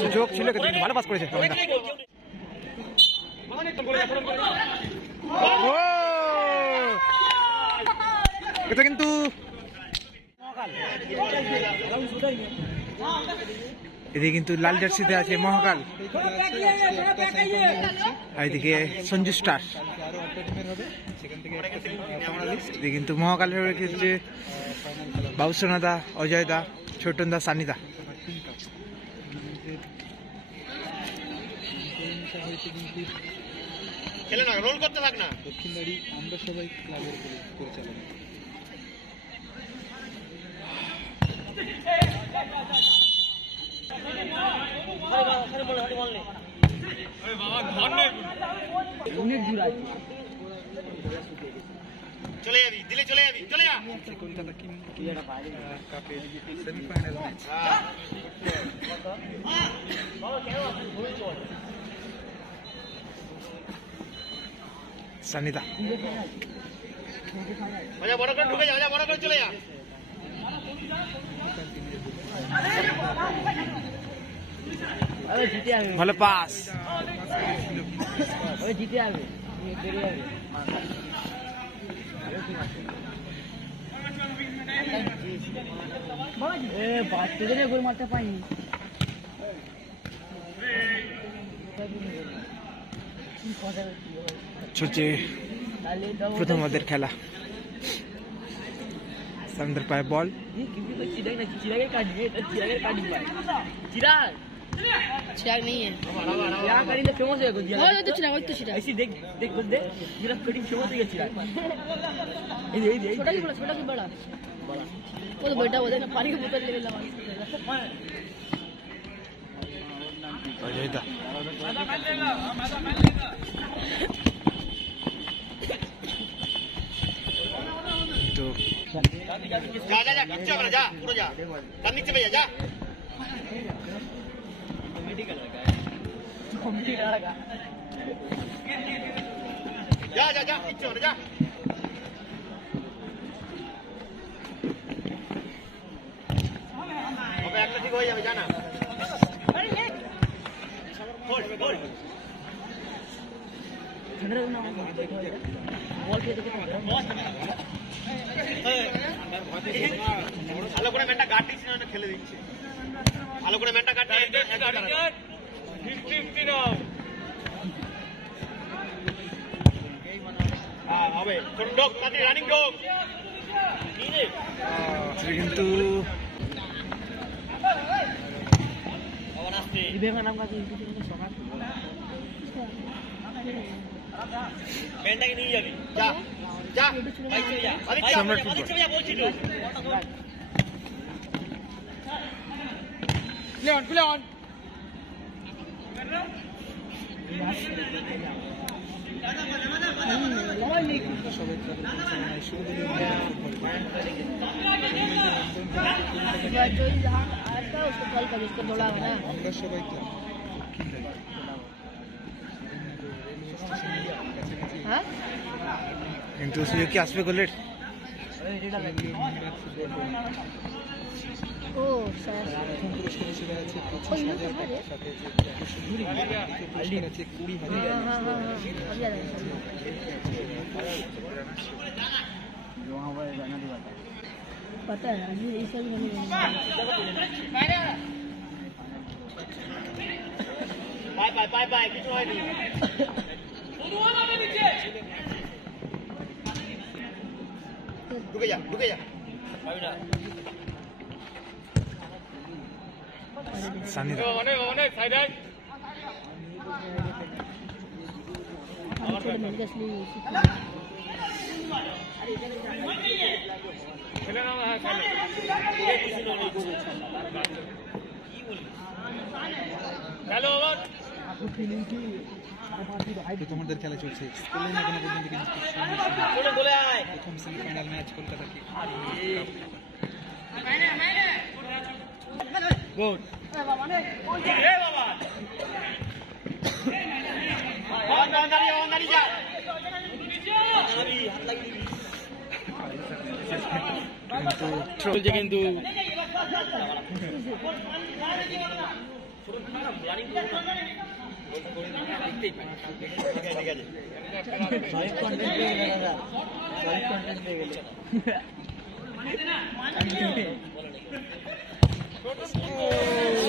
সুযোগ ছিল কিন্তু ভালো পাস করেছে। এটা কিন্তু এদিকে কিন্তু লাল জার্সিতে আছে মহাকাল, এদিকে সঞ্জু স্টার। এদিকে কিন্তু মহাকালের রেখেছে বাবুসোনাদা, অজয়দা, ছোটনদা, সানিদা। খেলে না, রোল করতে থাক না। দক্ষিণবাড়ি আমরা সবাই ক্লাবের পরিচালনা। চলে যাবি, দিলে চলে যাবি, চলে যা। কলকাতা কিংস কাপের সেমিফাইনাল ম্যাচ। সানিদা বড় করে ঢুকে যা, বড় করে চলে যা। ভালো পাস। গোল মারতে পারিনি। ছুটছে প্রথমার্ধের খেলা। সামনের পায়ে বল, चिराग नहीं है, चिराग कड़ी तो फेमस है। वो तो चिराग ऐसी देख देख बोल दे, चिराग कड़ी फेमस है। चिराग ये छोटा की बड़ा वो तो बेटा बोलते ना, पानी की बोतल लेके लगा। অজয়দা তো जा जा जा, नीचे जा, जा पूरा जा, तब नीचे भैया जा। जा जा जा, नीचे हो जा। अबे একটা ঠিক হয়ে যাবে, জানা। বল বল। বল খেতে খেতে ভালো করে ম্যানটা গার্ড দিচ্ছে না, খেলে দিচ্ছে। ভালো করে ম্যানটা গার্ড দিয়ে 50 রান। হ্যাঁ হবে, কোন ডগ তাতে রানিং ডগ। কিন্তু ম্যানটাকে নিয়ে যাবি, যা যা ভাই, চলে যা। সম্রাট ফুটবল চলে যা বলছি তো। প্লে অন আমরা সবাই কিন্তু সে কি আসবে গোলের? ও স্যার প্রথম পুরস্কার হিসেবে আছে 25,000 টাকা, সাথে আছে 20,000। पता है अभी ये सब नहीं बाय बाय बाय बाय, কিছু হয়নি। ঢুকে যা, ঢুকে যা। সানিদা অনেক সাইড আই। हम छोड़ मिल गए इसलिए খেলে নাও, হ্যাঁ খেলে। হ্যালো বাবা, তোমাদের খেলা চলছে স্কুলে না কোনো পর্যন্ত, কিন্তু চলে বলে আয়। প্রথম semifinal match Kolkata kings. Good এ বাবা অন দাঁড়িয়ে যা। হাত লাগিয়ে দিবি। কিন্তু চলছে কিন্তু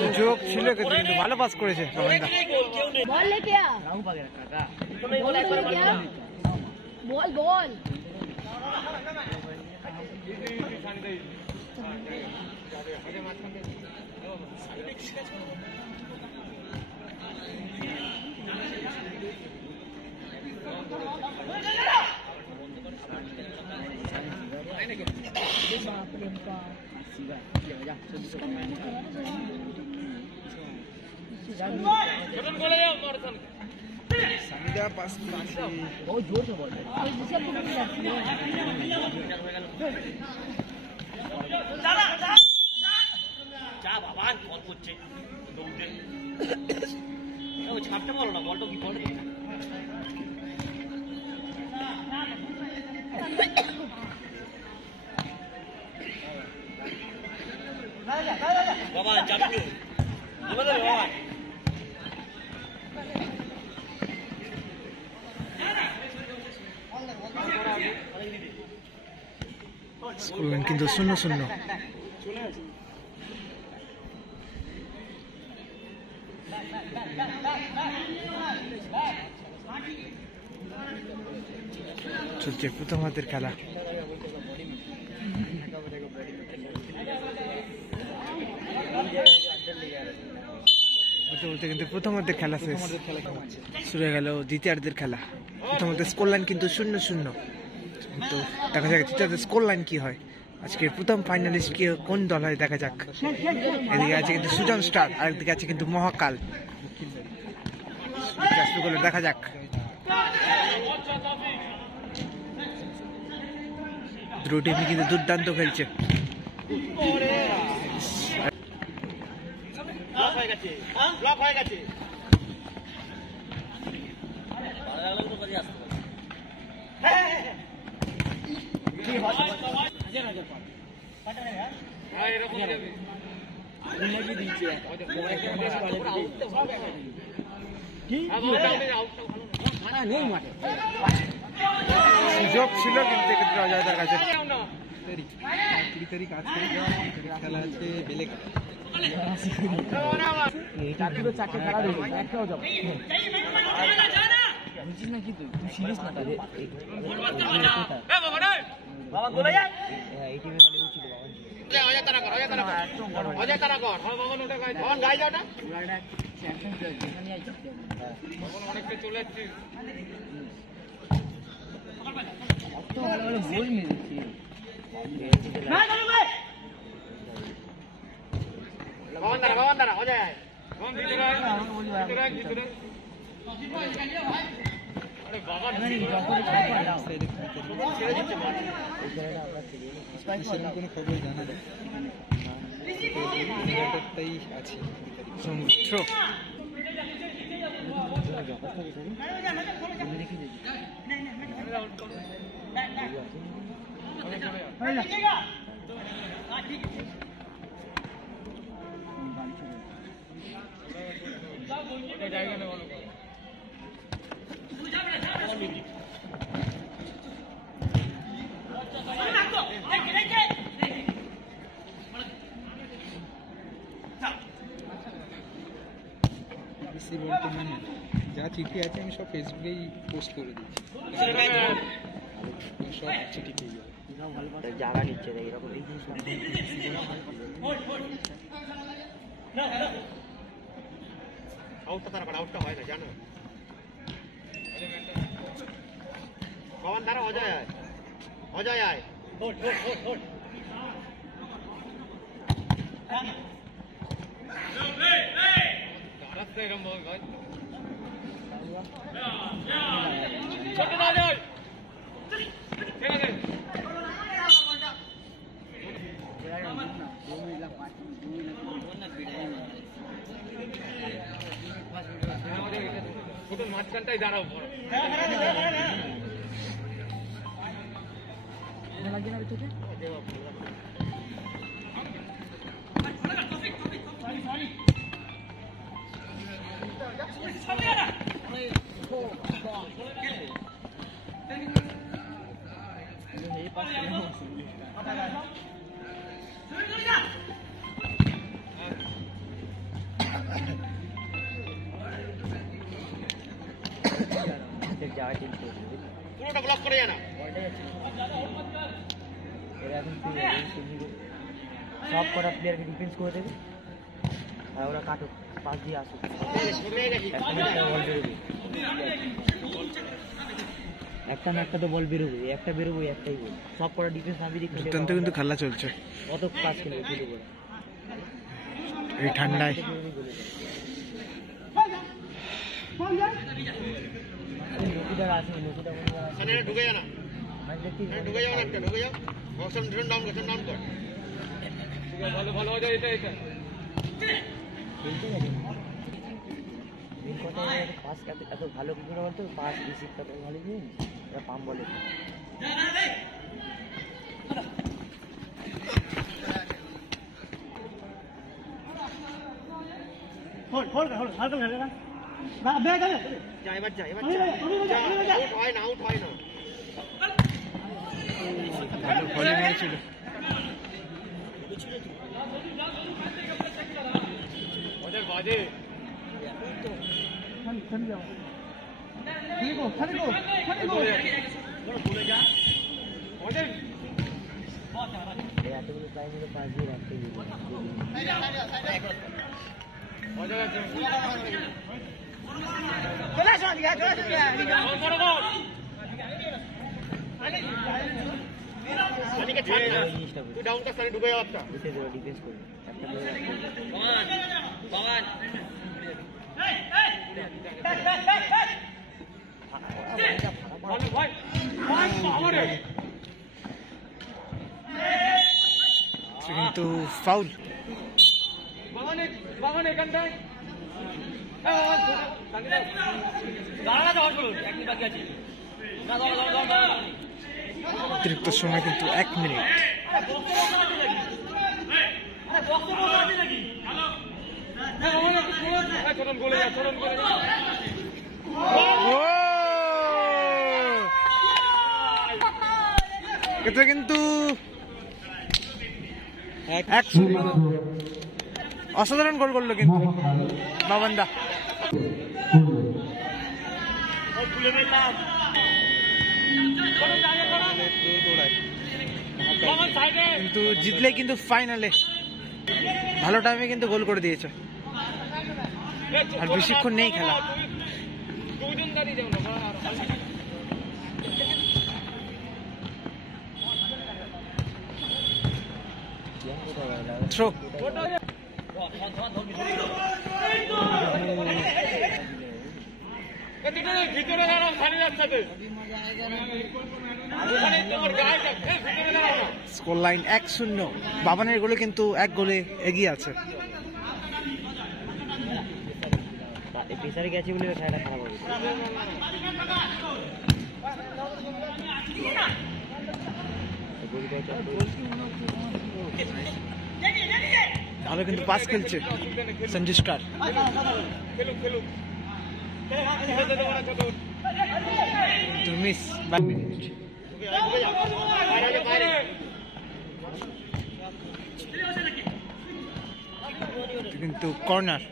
সুযোগ ছিল কিন্তু ভালো পাস করেছে বাবানদা। बॉल लेके आ बॉल लेके आ बॉल बॉल সামিদা পাস করেছে। बहुत जोर से बॉल যা বাবা ফল করছে দৌড়ে ও ছাপতে বলো না বলটা কি করে বাবা যাবি তো বলে বাবা স্কুল লাইন কিন্তু 0-0। চলছে প্রথম হাতের খেলা। বলতে বলতে কিন্তু প্রথম হাতের খেলা শেষ, তোমাদের খেলা কেমন হচ্ছে? শুরু হয়ে গেল দ্বিতীয়ার্ধের খেলা। প্রথমত স্কোর লাইন কিন্তু 0-0। তো দেখা যাক তৃতীয়ার্ধের স্কোর লাইন কি হয়। আজকে প্রথম ফাইনালিস্ট কি কোন দল হয় দেখা যাক। এদিকে আছে কিন্তু সুজন স্টার, আরেকদিকে আছে কিন্তু মহাকাল। দেখা যাক। দুটো টিমই কিন্তু দুর্দান্ত খেলছে। ব্লক হয়ে গেছে ব্লক হয়ে গেছে সুযোগ ছিল কিন্তু এক্ষেত্রে অজয়দার কাছে। 30 তারিখ আজকে খেলা আছে বেলেঘাটা। বাবা গোলে যায় অজয় তারা কর অজয় তারা কর ভগবান ওটা গাই ভগবান গাই যাওটা অনেকটা চলে যাচ্ছে ভগবান দাঁড়া অজয় আয় ভিতরে আরে বাবা ছেড়ে দিচ্ছে সেরকম কোনো খবর জানা যায় বেলেঘাটাতেই আছি। থ্রো বেশি বলতে মানে যা চিঠি আছে আমি সব ফেসবুকেই পোস্ট করে দিচ্ছি, সব চিঠি পেয়ে যাবে। জায়গা নিচ্ছে এরকম আউটটা তারা আউটটা হয় না জানো ভগবান তারা অজয় আয় অজয় আয় মাঝখানটাই দাঁড়াও লাগছে না ভিতরে জায়গা চেঞ্জ করেছে বুঝলি পুরোটা ব্লক করে জানা বলটাই যাচ্ছে এরা এখন ফ্রি হবে সব কটা প্লেয়ারকে ডিফেন্স করে দেবে আর ওরা কাটুক পাস দিয়ে আসুক একটা না একটা তো বল বেরোবে একটা বেরোবে একটাই বল সব কটা ডিফেন্স না দিয়ে দুর্দান্ত কিন্তু খেলা চলছে কত পাস খেলবে খেলে করে এই ঠান্ডায়। নকিদার আছে নকিদা সামনে ঢুকে জানা দেখি ঢুকে যাও না একটা ঢুকে যাও বক্সন ডাউন কর ভালো ভালো হয়ে যায় এটা এটা খেলতে গেছে মেন কথা পাস এত ভালো কি করে বলতো পাস রিসিভ কত ভালো দিন এরা পাম বলে যা এবার যা আউট হয় না ভালো ভলি মেরেছিল। ওদের বাজে এতগুলো টাইমে পাস দিয়ে রাখতে তুই ডাউন কার সামনে ঢুকে যাও একটা ডিফেন্স করে একটা কিন্তু ফাউল। বাগানে এখানটায় দাঁড়া যাওয়ার বলুন একদিন বাকি আছে অতিরিক্ত সময় কিন্তু 1 মিনিট। এটা কিন্তু অসাধারণ গোল করলো কিন্তু বাবান্দা। কিন্তু জিতলে কিন্তু ফাইনালে ভালো টাইমে কিন্তু গোল করে দিয়েছে আর বেশিক্ষণ নেই খেলা। থ্রো ভিতরে দাঁড়াও সানিদার সাথে স্কোর লাইন 1-0। বাবানের গোলে কিন্তু 1 গোলে এগিয়ে আছে। প্রেসারে গেছে বলে খেলাটা খারাপ হবে ভালো কিন্তু পাস খেলছে সঞ্জু স্টার। মিস কিন্তু কর্নার।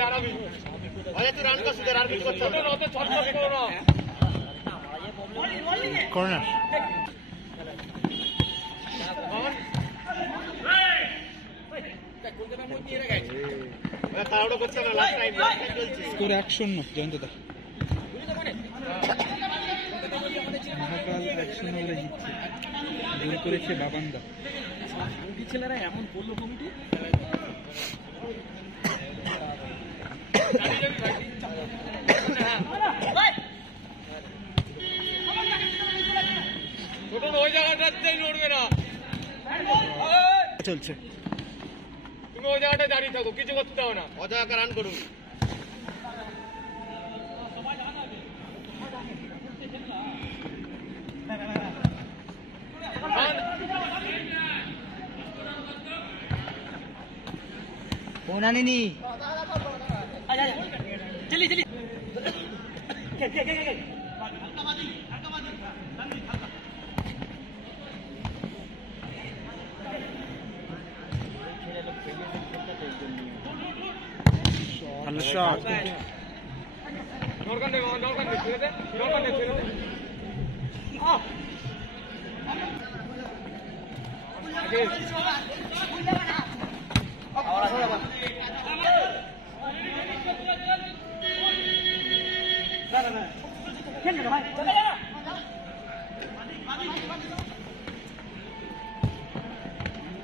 দাঁড়াবি তুই রান করছিস রান করছিস কর্নার। তাড়াহুড়ো করছে না লাস্ট টাইম স্কোর 1-0 জয়ন্তদা। মহাকাল 1-0 বলে জিতছে। গোল করেছে বাবান্দা। ছেলেরা এমন করলো কমিটি ওই জায়গাটাতেই নড়বে না চলছে। তুমি ওই জায়গাটায় দাঁড়িয়ে থাকো কিছু করতে হবে না অজায়গা রান করুন। নানিনি চলি চলি শট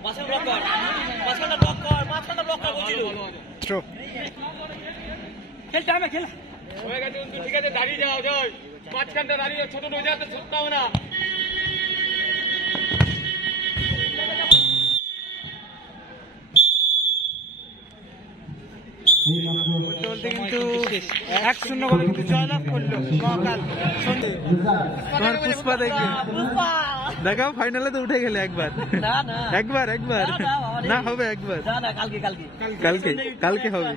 মাঝখানটা ব্লক কর, মাঝখানটা ব্লক কর, মাঝখানটা ব্লক কর বলছিল। থ্রো খেলতে হবে, খেল। হয়ে গেছে কিন্তু, ঠিক আছে দাঁড়িয়ে যাও জয়, মাঝখানটা দাঁড়িয়ে ছোট নয় যাতে ছুটতাও না। বলতে কিন্তু 1-0 গোলে কিন্তু জয়লাভ করলো মহাকাল সন্ধে। তোমার পুষ্পা দেখবে, দেখাও ফাইনালে তো উঠে গেলে একবার, না না একবার না, বাবা রে। না হবে একবার, না না, কালকে কালকে কালকে হবে।